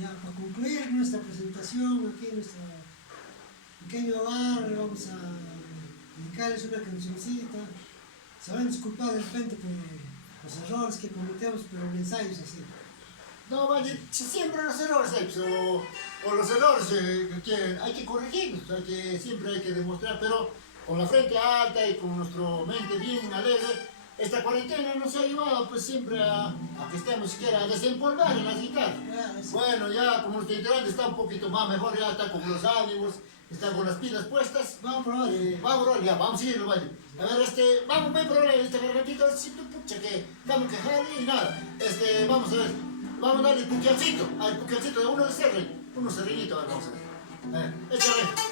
Ya, para concluir nuestra presentación aquí en nuestro pequeño hogar, vamos a dedicarles una cancioncita. Se van a disculpar de repente por los errores que cometemos, pero el ensayo es así. No, vale, si siempre los errores hay, pues, o los errores que hay que corregirlos, siempre hay que demostrar, pero con la frente alta y con nuestra mente bien alegre, esta cuarentena nos ha llevado pues siempre a que estemos siquiera a desempolvar en las guitarras. Bueno, ya como nuestro integrante está un poquito más mejor, ya está con los ánimos, está con las pilas puestas. Vamos a probar. Vamos a probar, ya, vamos a seguirlo, vale. A ver, vamos a probar esta gargantita, si tú pucha que vamos a quejar y nada. Vamos a ver, vamos a darle puquialcito, al puquialcito de uno de serrín, unos serrinitos, vamos a ver. Échale.